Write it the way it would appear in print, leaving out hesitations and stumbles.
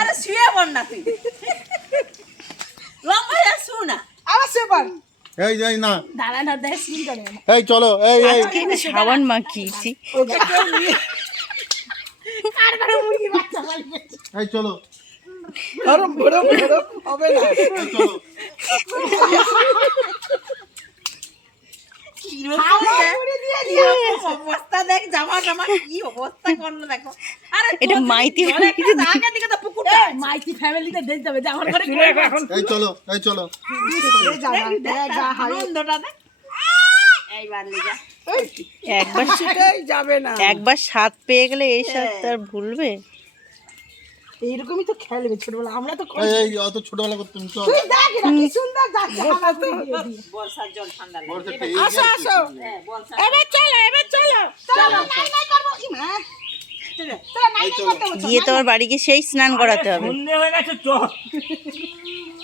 আরে শুয়ে পড় না তুই লম্বা যা শু না আবার শুয়ে পড় এই যাই না দাঁড়া না দেখ শুন করে এই চলো এই এই আজকে একটু সাবান মাখিয়েছি। ওকে কেউ নিয়ে কার করে মুরগি বাচ্চা পালবে এই চলো গরম গরম গরম হবে না এই চলো অবস্থা দেখ জামা জামা কি অবস্থা করলো দেখো আরে এটা মাইতি আগে দিকে তো পুকুরটা মাইতি ফ্যামিলিতে দেখতে হবে যে আমার ঘরে কি এখন এই চলো এই চলো আনন্দটা দেখ এইবার লিজা একবার সেটাই যাবে না একবার স্বাদ পেয়ে গেলে এই স্বাদ তো আর ভুলবে? এইরকমই তো খেলবে ছোটবেলা আমরা তো এই এই অত ছোটবেলা করতে তুমি চল দেখ এটা কি সুন্দর যাচ্ছে হাওয়া দিয়ে দিয়ে বর্ষার জল ঠান্ডা লাগে বর্ষাতে এই আসো আসো হ্যাঁ বর্ষা এবার চলো চলো নাই নাই করবো ইমা তোরা নাই নাই করতে বলছো গিয়ে তোমার বাড়ি গিয়ে সেই স্নান করাতে হবে। সন্ধে হয়ে গেছে চল